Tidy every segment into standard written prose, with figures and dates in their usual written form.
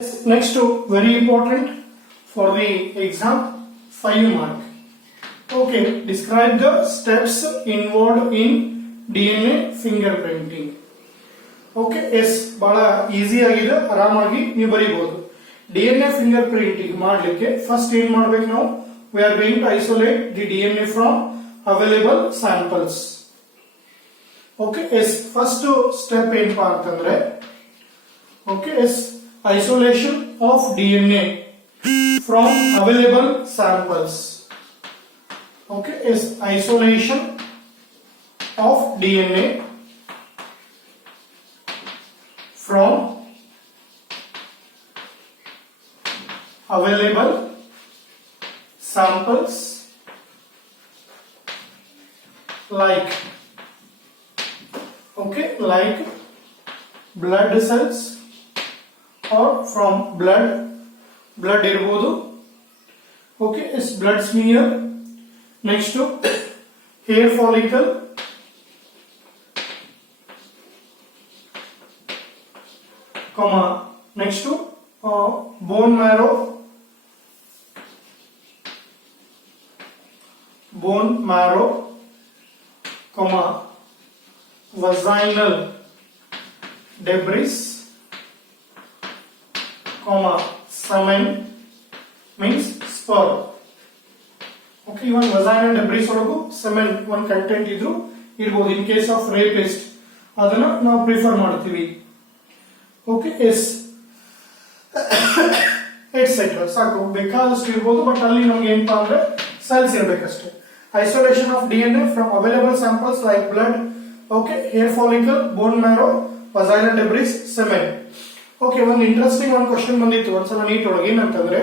Next, very important for the exam, 5 mark. Okay, describe the steps involved in DNA fingerprinting. Okay, yes, ಬಹಳ ಈಸಿ ಆಗಿದೆ, ಆರಾಮಾಗಿ ನೀವು ಬರೀಬಹುದು. DNA fingerprinting ಮಾಡಲಿಕ್ಕೆ ಫಸ್ಟ್ ಏನು ಮಾಡಬೇಕು ನಾವು? We are going to isolate the DNA from available samples. Okay, yes, first step ಏನಪ್ಪಾ ಅಂತಂದ್ರೆ okay, yes, isolation of DNA from available samples. Okay, is isolation of DNA from available samples like blood cells or from blood irbodu. Okay, is blood smear. Next to hair follicle, comma, next to bone marrow, comma, vaginal debris, comma, semen means sperm. Okay, even vaginal debris ಒಳಗೂ semen one content ಇದ್ರು ಇರಬಹುದು. In case of rapist ಅದನ್ನ ನಾವು ಪ್ರಿಫರ್ ಮಾಡ್ತೀವಿ. Okay, yes, etc. ಸಾಕು, ಬೇಕಾದಷ್ಟು ಇರಬಹುದು, ಬಟ್ ಅಲ್ಲಿ ನಮ್ಗೆ ಏನಪ್ಪಾ ಅಂದ್ರೆ ಸೆಲ್ಸ್ ಇರಬೇಕಷ್ಟೇ. Isolation of DNA from available samples like blood, okay, hair follicle, bone marrow, vaginal debris, semen. Okay, ಒಂದು ಇಂಟ್ರೆಸ್ಟಿಂಗ್ ಒಂದು ಕ್ವಶನ್ ಬಂದಿತ್ತು ಒಂದ್ಸಲ ನೀಟ್ ಒಳಗೆ. ಏನಂತಂದ್ರೆ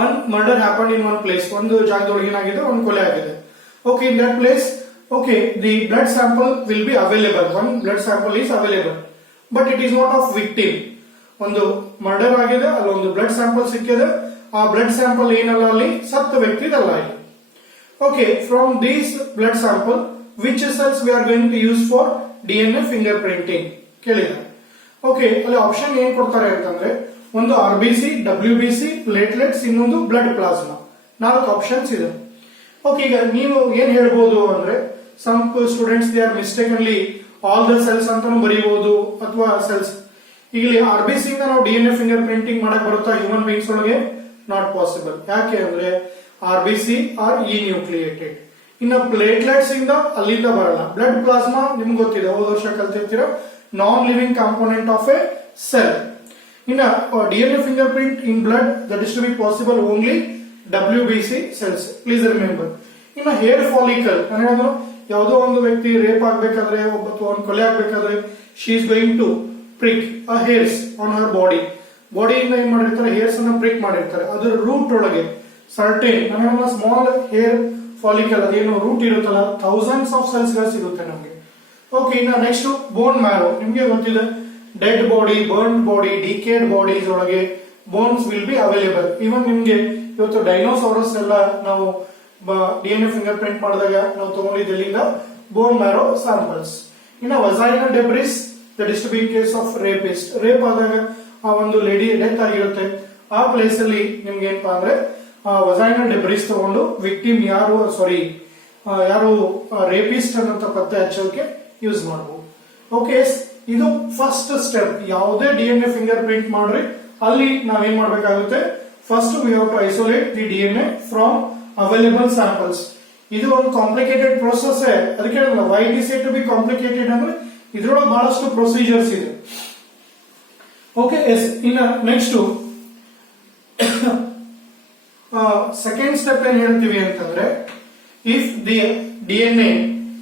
one murder happened in one place, ಒಂದು ಜಾಗದೊಳಗೆ ಏನಾಗಿದೆ, ಒಂದು ಕೊಲೆ ಆಗಿದೆ. Okay, in that place, okay, the blood sample will be available, one blood sample is available, but it is not of victim. ಒಂದು ಮರ್ಡರ್ ಆಗಿದೆ, ಅಲ್ಲಿ ಒಂದು ಬ್ಲಡ್ ಸ್ಯಾಂಪಲ್ ಸಿಕ್ಕಿದೆ, ಆ ಬ್ಲಡ್ ಸ್ಯಾಂಪಲ್ ಏನಲ್ಲ, ಅಲ್ಲಿ ಸತ್ತ ವ್ಯಕ್ತಿದಲ್ಲ ಇಲ್ಲಿ. Okay, from these blood sample which cells we are going to use for DNA fingerprinting ಕೇಳಿದ್ದಾರೆ. Okay, ಅಲ್ಲಿ ಆಪ್ಷನ್ ಏನ್ ಕೊಡ್ತಾರೆ ಅಂತಂದ್ರೆ ಒಂದು RBC, WBC, ಪ್ಲೇಟ್ಲೆಟ್ಸ್, ಇನ್ನೊಂದು ಬ್ಲಡ್ ಪ್ಲಾಸ್ಮಾ, 4 ಆಪ್ಷನ್ಸ್ ಇದೆ. ಓಕೆ, ಈಗ ನೀವು ಏನ್ ಹೇಳ್ಬೋದು ಅಂದ್ರೆ some students they are mistakenly all the cells ಅಂತಾನು ಬರೀಬಹುದು, ಅಥವಾ ಸೆಲ್ಸ್. ಈಗ RBC ಇಂದ ನಾವು DNA ಫಿಂಗರ್ ಪ್ರಿಂಟಿಂಗ್ ಮಾಡಕ್ ಬರುತ್ತಾ ಹ್ಯೂಮನ್ ಬೀಯಿಂಗ್ಸ್ ಒಳಗೆ? Not possible. ಯಾಕೆ ಅಂದ್ರೆ RBC ಆರ್ ಇ ನ್ಯೂಕ್ಲಿಯೇಟೆಡ್. ಇನ್ನು ಪ್ಲೇಟ್ಲೆಟ್ಸ್ ಇಂದ ಅಲ್ಲಿಂದ ಬರಲ್ಲ. ಬ್ಲಡ್ ಪ್ಲಾಸ್ಮಾ ನಿಮ್ಗೆ ಗೊತ್ತಿದೆ, ಹೋದ ವರ್ಷ ಕಲ್ತಿರ್ತೀರ, non living component of a cell. In a DNA fingerprint in blood, that is to be possible only WBC cells. Please remember. In a hair follicle, ಅಂದ್ರೆ ಯಾವುದೋ ಒಂದು ವ್ಯಕ್ತಿ ರೇಪ್ ಆಗಬೇಕಾದ್ರೆ, ಒಂದು ಕೊಲೆ ಆಗಬೇಕಾದ್ರೆ, she is going to prick a hairs on her body. ಬಾಡಿಯಿಂದ ಏನ್ ಮಾಡಿರ್ತಾರೆ, ಹೇರ್ಸ್ ಅನ್ನ ಪ್ರಿಕ್ ಮಾಡಿರ್ತಾರೆ. ಅದರ ರೂಟ್ ಒಳಗೆ ಸರ್ಟೇನ್ ಅಂದ್ರೆ ಸ್ಮಾಲ್ ಹೇರ್ ಫಾಲಿಕಲ್, ಅದೇನು ರೂಟ್ ಇರುತ್ತಲ್ಲ, ಥೌಸಂಡ್ಸ್ ಆಫ್ ಸೆಲ್ಸ್ ಗಳು ಸಿಗುತ್ತೆ ನಮಗೆ. ಓಕೆ, ಇನ್ನ ನೆಕ್ಸ್ಟ್ ಬೋನ್ ಮ್ಯಾರೋ. ನಿಮ್ಗೆ ಗೊತ್ತಿದೆ, dead body, burn body, decayed bodies ಒಳಗೆ bones will be available. Even ನಿಮ್ಗೆ ಇವತ್ತು ಡೈನೋಸಾರಸ್ ಎಲ್ಲ ನಾವು DNA ಫಿಂಗರ್ ಪ್ರಿಂಟ್ ಮಾಡಿದಾಗ ನಾವು ತಗೊಂಡಿದ್ದೆಲ್ಲಿಂದ ಬೋನ್ ಮ್ಯಾರೋ ಸ್ಯಾಂಪಲ್ಸ್. ಇನ್ನು vaginal debris, that is to be in case of rapist. Rape ಆದಾಗ ಆ ಒಂದು ಲೇಡಿ ಡೆತ್ ಆಗಿರುತ್ತೆ, ಆ ಪ್ಲೇಸ್ ಅಲ್ಲಿ ನಿಮ್ಗೆ ಏನಪ್ಪಾ ಅಂದ್ರೆ ವಜೈನಲ್ ಡೆಬ್ರಿಸ್ ತಗೊಂಡು ವಿಕ್ಟಿಮ್ ಯಾರು ರೇಪಿಸ್ಟ್ ಅನ್ನೋ ಪತ್ತೆ ಹಚ್ಚೋಕೆ ಯೂಸ್ ಮಾಡಬಹುದು. ಓಕೆ, ಇದು ಫಸ್ಟ್ ಸ್ಟೆಪ್. ಯಾವುದೇ DNA ಫಿಂಗರ್ ಪ್ರಿಂಟ್ ಮಾಡ್ರಿ, ಅಲ್ಲಿ ನಾವೇನ್ ಮಾಡ್ಬೇಕಾಗುತ್ತೆ, first we have to isolate the DNA from available samples. ಇದು ಒಂದು ಕಾಂಪ್ಲಿಕೇಟೆಡ್ ಪ್ರೋಸೆಸ್. ಅದಕ್ಕೆ why it is to be complicated ಅಂದ್ರೆ ಇದ್ರೊಳಗೆ ಬಹಳಷ್ಟು ಪ್ರೊಸೀಜರ್ಸ್ ಇದೆ. Okay, yes. ಇನ್ನ ನೆಕ್ಸ್ಟ್ ಸೆಕೆಂಡ್ ಸ್ಟೆಪ್ ಏನ್ ಹೇಳ್ತೀವಿ ಅಂತಂದ್ರೆ, if the DNA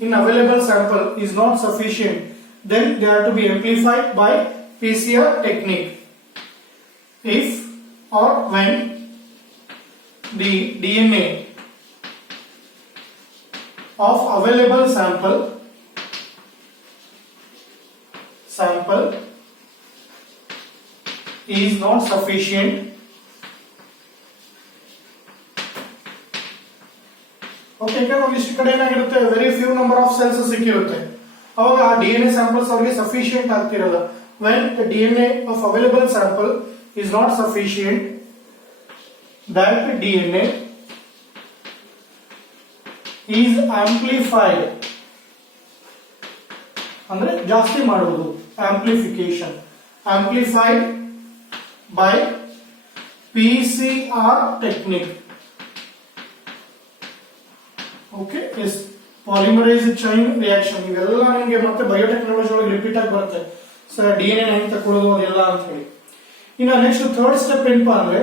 in available sample is not sufficient, then they are to be amplified by PCR technique. If or when the DNA of available sample is not sufficient, okay, ಒಂದಿಷ್ಟು ಕಡೆ ಏನಾಗಿರುತ್ತೆ, very few number of cells ಸಿಕ್ಕಿರುತ್ತೆ. ಅವಾಗ ಆ DNA samples ಅವರಿಗೆ sufficient ಆಗ್ತಿರಲ್ಲ. when the DNA of available sample is not sufficient, that DNA is amplified. ಅಂದ್ರೆ ಜಾಸ್ತಿ ಮಾಡುವುದು, amplification, amplified by PCR technique. Okay, is polymerase chain reaction. ಇವೆಲ್ಲ ನಿಮಗೆ ಮತ್ತೆ ಬಯೋಟೆಕ್ನಾಲಜಿ ಒಳಗೆ ರಿಪೀಟ್ ಆಗಿ ಬರುತ್ತೆ. ಸರ್ DNA ಹೆಂಗೆ ತಕೊಳ್ಳೋದು ಅದೆಲ್ಲ ಅಂತ ಹೇಳಿ. ಇನ್ನು ನೆಕ್ಸ್ಟ್ ಥರ್ಡ್ ಸ್ಟೆಪ್ ಏನಪ್ಪಾ ಅಂದ್ರೆ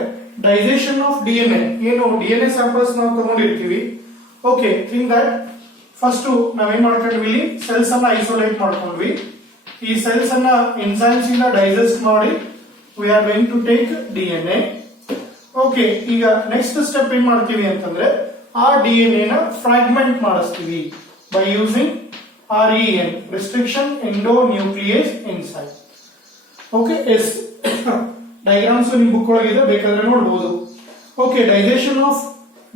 ಡೈಜೆಷನ್ ಆಫ್ DNA. ಏನು DNA ಸ್ಯಾಂಪಲ್ಸ್ ನಾವು ತಗೊಂಡಿರ್ತೀವಿ. ಓಕೆ, ಥಿಂಕ್ ದಟ್ ಫಸ್ಟ್ ನಾವೇನ್ ಮಾಡ್ಕೊಂಡ್ವಿ, ಇಲ್ಲಿ ಸೆಲ್ಸ್ ಅನ್ನ ಐಸೋಲೇಟ್ ಮಾಡ್ಕೊಂಡ್ವಿ. ಈ ಸೆಲ್ಸ್ ಅನ್ನ ಎನ್ಸೈಮ್ಸ್ ಇಂದ ಡೈಜೆಸ್ಟ್ ಮಾಡಿ we are going to take DNA. Okay, ಈಗ ನೆಕ್ಸ್ಟ್ ಸ್ಟೆಪ್ ಏನ್ ಮಾಡ್ತೀವಿ ಅಂತಂದ್ರೆ ಆ DNA ನ ಫ್ರಾಗ್ಮೆಂಟ್ ಮಾಡಿಸ್ತೀವಿ by using REN, restriction endonuclease enzyme. Okay, yes diagrams ನಿಮ್ ಬುಕ್ ಒಳಗಿದೆ, ಬೇಕಾದ್ರೆ ನೋಡಬಹುದು. Okay, digestion of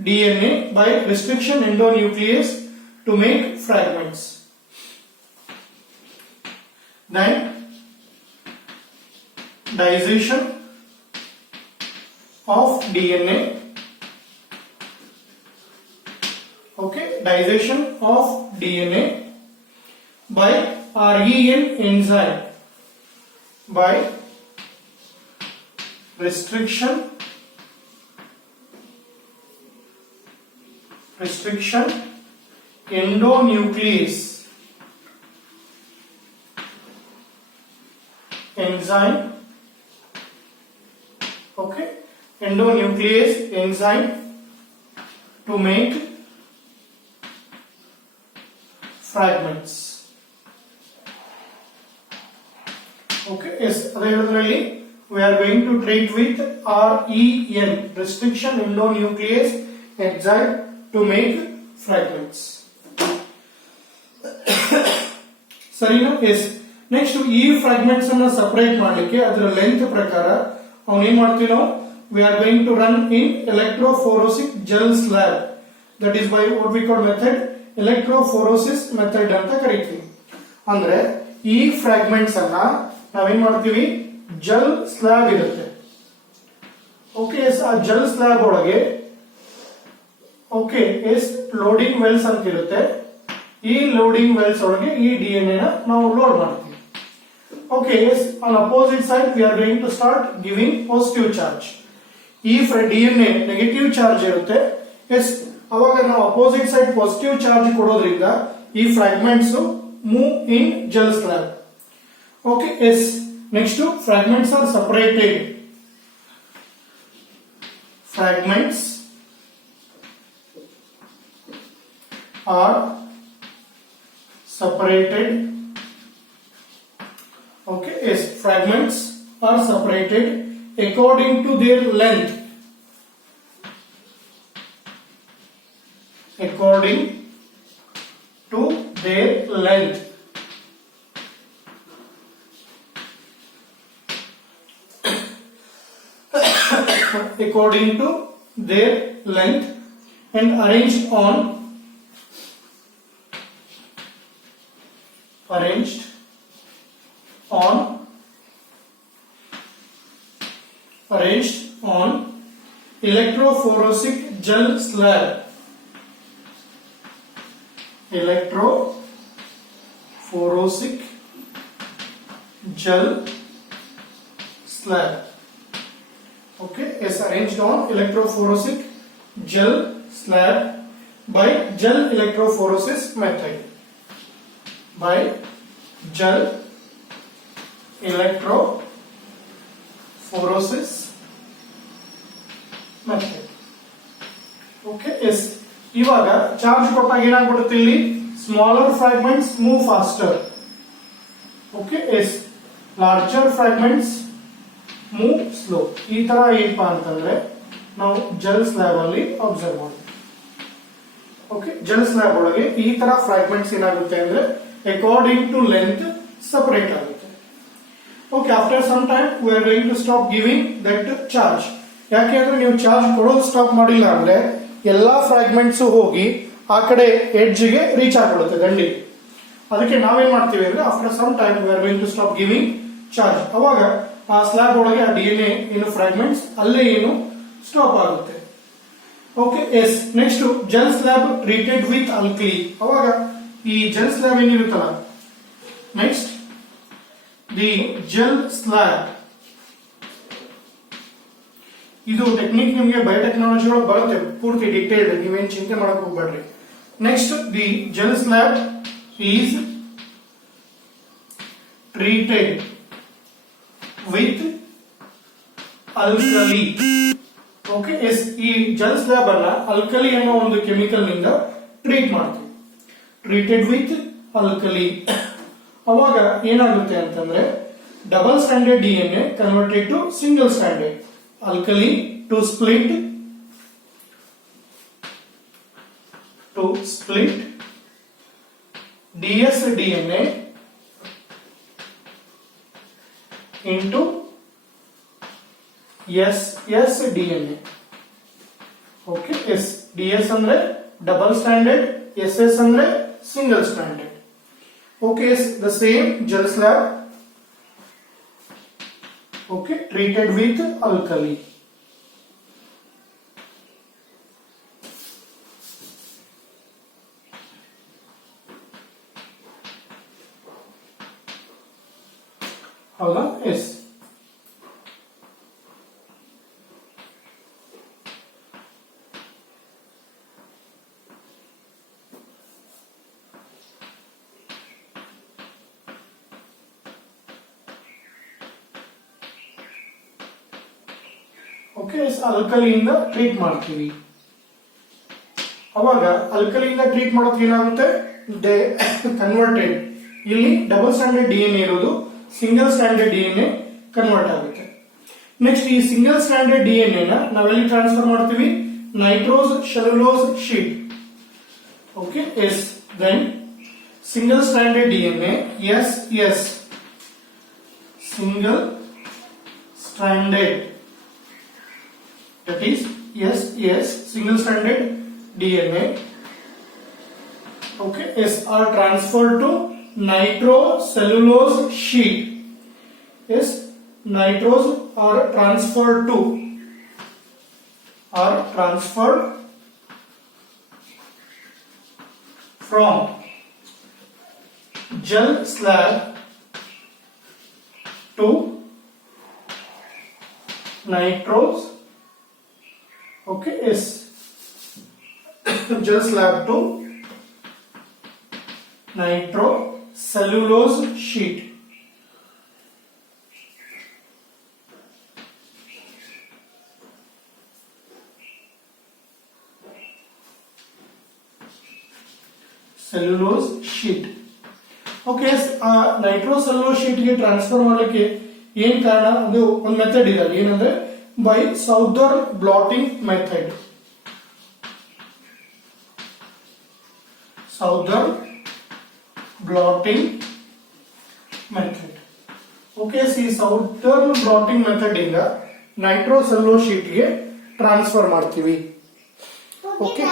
DNA by restriction endonuclease to make fragments. Then digestion of DNA. Okay, digestion of DNA by REN enzyme by restriction endonuclease enzyme. Okay, endonuclease enzyme to make fragments. Okay, yes, additionally we are going to treat with REN, restriction endonuclease enzyme to make fragments. ಸರಿನಾ? Yes. Next ಈ fragments ಅನ್ನ separate ಮಾಡಲಿಕ್ಕೆ ಅದರ length ಪ್ರಕಾರ ಅವನ್ ಏನ್ ಮಾಡ್ತೀವಿ ನಾವು, we are going to run in electrophoresis gel slab. That is by what we call method electrophoresis method ಅಂತ ಕರಿತೀವಿ. ಅಂದ್ರೆ ಈ ಫ್ರಾಗ್ಮೆಂಟ್ಸ್ ಅನ್ನ ನಾವೇನ್ ಮಾಡ್ತೀವಿ, ಜೆಲ್ ಸ್ಲ್ಯಾಬ್ ಇರುತ್ತೆ. ಓಕೆ, ಆ ಜೆಲ್ ಸ್ಲ್ಯಾಬ್ ಒಳಗೆ ಓಕೆ ಎಸ್ ಲೋಡಿಂಗ್ ವೆಲ್ಸ್ ಅಂತ ಇರುತ್ತೆ. ಈ ಲೋಡಿಂಗ್ ವೆಲ್ಸ್ ಒಳಗೆ ಈ DNA ನ ನಾವು ಲೋಡ್ ಮಾಡ್ತೀವಿ. Okay, yes on opposite side we are going to start giving positive charge. ಈ DNA ನೆಗೆಟಿವ್ ಚಾರ್ಜ್ ಇರುತ್ತೆ. ಎಸ್, ಅವಾಗ ನಾವು ಅಪೋಸಿಟ್ ಸೈಡ್ ಪಾಸಿಟಿವ್ ಚಾರ್ಜ್ ಕೊಡೋದ್ರಿಂದ ಈ fragments move in gel slab. Okay, yes. Next fragments are separated. Fragments are separated. Okay, yes, fragments are separated according to their length. According to their length. According to their length and arranged on electrophorosic gel slab. Electrophorosic gel slab. Okay, is arranged on electrophorosic gel slab by gel electrophoresis method. By gel electrophoresis method. Okay, yes. ಇವಾಗ charge ಕೊಟ್ಟಾಗ ಏನಾಗ್ಬಿಡುತ್ತೆ, ಇಲ್ಲಿ smaller fragments move faster. Okay, yes. Larger fragments move slow. ಈ ತರ ಏನಪ್ಪಾ ಅಂತಂದ್ರೆ ನಾವು gel slab ಅಲ್ಲಿ ಅಬ್ಸರ್ವ್ ಮಾಡ್ತೀವಿ. ಓಕೆ, ಜೆಲ್ ಸ್ಲ್ಯಾಬ್ ಒಳಗೆ ಈ ತರ ಫ್ರಾಗ್ಮೆಂಟ್ಸ್ ಏನಾಗುತ್ತೆ ಅಂದ್ರೆ ಅಕಾರ್ಡಿಂಗ್ ಟು ಲೆಂತ್ ಸಪರೇಟ್ ಆಗುತ್ತೆ. Okay, after some time we are going to stop giving that charge. ಯಾಕೆ ಅಂದ್ರೆ ನೀವು ಚಾರ್ಜ್ ಕೊಡೋದು ಸ್ಟಾಪ್ ಮಾಡಿಲ್ಲ ಅಂದ್ರೆ ಎಲ್ಲಾ ಫ್ರಾಗ್ಮೆಂಟ್ಸ್ ಹೋಗಿ ಆ ಕಡೆ ಎಡ್ಜ್ ಗೆ ರೀಚ್ ಆಗ್ಬಿಡುತ್ತೆ ದಂಡಿಗೆ. ಅದಕ್ಕೆ ನಾವೇನ್ ಮಾಡ್ತೀವಿ ಅಂದ್ರೆ after some time we are going to stop giving charge. ಅವಾಗ ಆ ಸ್ಲ್ಯಾಬ್ ಒಳಗೆ ಆ DNA ಏನು ಫ್ರಾಗ್ಮೆಂಟ್ಸ್ ಅಲ್ಲೇ ಏನು ಸ್ಟಾಪ್ ಆಗುತ್ತೆ. Okay yes. Next gel slab treated with alkali. ಅವಾಗ ಈ ಜೆಲ್ ಸ್ಲ್ಯಾಬ್ ಏನಿರುತ್ತಲ್ಲ, ನೆಕ್ಸ್ಟ್ ದಿ ಜೆಲ್ ಸ್ಲ್ಯಾಬ್, ಇದು ಟೆಕ್ನಿಕ್ ನಿಮಗೆ ಬಯೋಟೆಕ್ನಾಲಜಿ ಒಳಗೆ ಬರುತ್ತೆ ಪೂರ್ತಿ ಡಿಟೇಲ್ಡ್, ನೀವೇನು ಚಿಂತೆ ಮಾಡಕ್ ಹೋಗ್ಬೇಡ್ರಿ. Next the gel slab is treated with alkali. Okay yes. ಈ ಜೆಲ್ ಸ್ಲ್ಯಾಬ್ ಅನ್ನ ಆಲ್ಕಲಿ ಅನ್ನೋ ಒಂದು ಕೆಮಿಕಲ್ ನಿಂದ ಟ್ರೀಟ್ ಮಾಡ್ತೀವಿ. Treated with alkali. ಅವಾಗ ಏನಾಗುತ್ತೆ ಅಂತಂದ್ರೆ double standard DNA converted to single standard alkali to split dsDNA into ssDNA. okay yes. ds ಅಂದ್ರೆ ಡಬಲ್ ಸ್ಟ್ಯಾಂಡರ್ಡ್, ss ಅಂದ್ರೆ single standard. okay yes. the same gel slab, okay, treated with alkali. ಹೌದಾ? Yes. Okay, ಆಲ್ಕಲಿಯಿಂದ treat ಮಾಡ್ತೀವಿ. ಅವಾಗ ಆಲ್ಕಲಿಯಿಂದ treat ಮಾಡೋದು ಏನಾಗುತ್ತೆ, converted. ಇಲ್ಲಿ ಡಬಲ್ ಸ್ಟ್ಯಾಂಡರ್ಡ್ DNA ಇರೋದು ಸಿಂಗಲ್ ಸ್ಟ್ಯಾಂಡರ್ಡ್ DNA ಕನ್ವರ್ಟ್ ಆಗುತ್ತೆ. ನೆಕ್ಸ್ಟ್ ಈ ಸಿಂಗಲ್ ಸ್ಟ್ಯಾಂಡರ್ಡ್ DNA ನ ನಾವೆಲ್ಲಿ ಟ್ರಾನ್ಸ್ಫರ್ ಮಾಡ್ತೀವಿ, nitrocellulose sheet. Okay yes. Then single standard DNA SS, single standard, that is SS, single stranded DNA, okay, S are transferred to nitrocellulose sheet. Yes, nitros are transferred from gel slab to nitros. Okay, yes. Gel slab to nitrocellulose sheet. Cellulose sheet. Okay, yes. Nitrocellulose sheet ಗೆ ಟ್ರಾನ್ಸ್ಫರ್ ಮಾಡಲಿಕ್ಕೆ ಏನ್ ಕಾರಣ, ಅದು ಒಂದು ಮೆಥಡ್ ಇದೆ. ಏನಂದ್ರೆ by Southern blotting method. Southern blotting method. Okay, see Southern blotting method ಇಂದ ನೈಟ್ರೋಸೆಲ್ಯುಲೋಸ್ ಶೀಟ್ ಗೆ ಟ್ರಾನ್ಸ್ಫರ್ ಮಾಡ್ತೀವಿ. ಓಕೆ